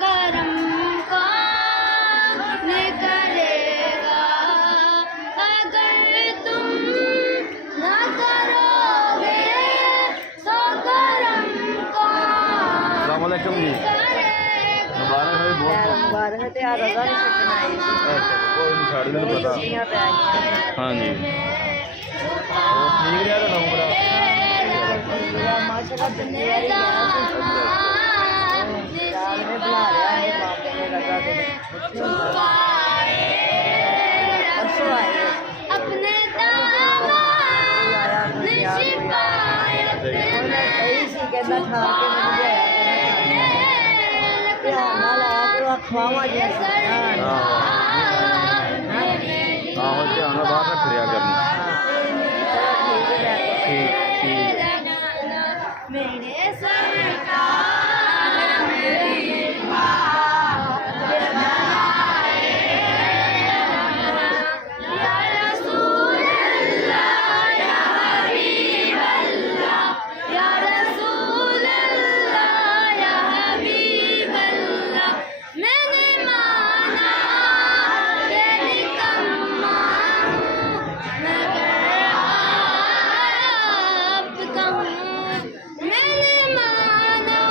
करम कौन करेगा, अगर तुम न करोगे तो करम कौन करेगा। मुबारक है त्यार रजा ने बनाई सी। कोई नहीं छड़ देने पता। हाँ जी ठीक रहा था नंबर माशाल्लाह जिम्मेदारी है यार ने बुला रहा है बाप ने रजा दे परसों आए अपने दामन शिफायत सही सी कहना खा के मुझे ध्यान ना लाया करो अखवामा जी आहो ध्यान बाहर रख रिया करना ठीक ठीक मेरे सरकार मेरी बात या रसूल अल्लाह या हबीब अल्लाह, या रसूल अल्लाह या हबीब अल्लाह। मैंने माना ये निकम्मा हूँ मगर आपका हूँ, मैंने माना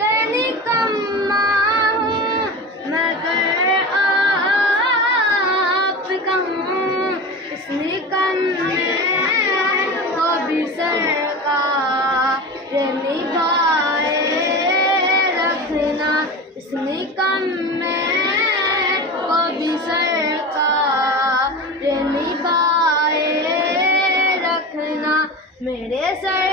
ये निकम्मा हूँ मगर आपका हूँ। इस निकम्मे को भी सरकार निगाहे रखना, इस निकम्मे को भी सरकार निगाहे रखना। मेरे सर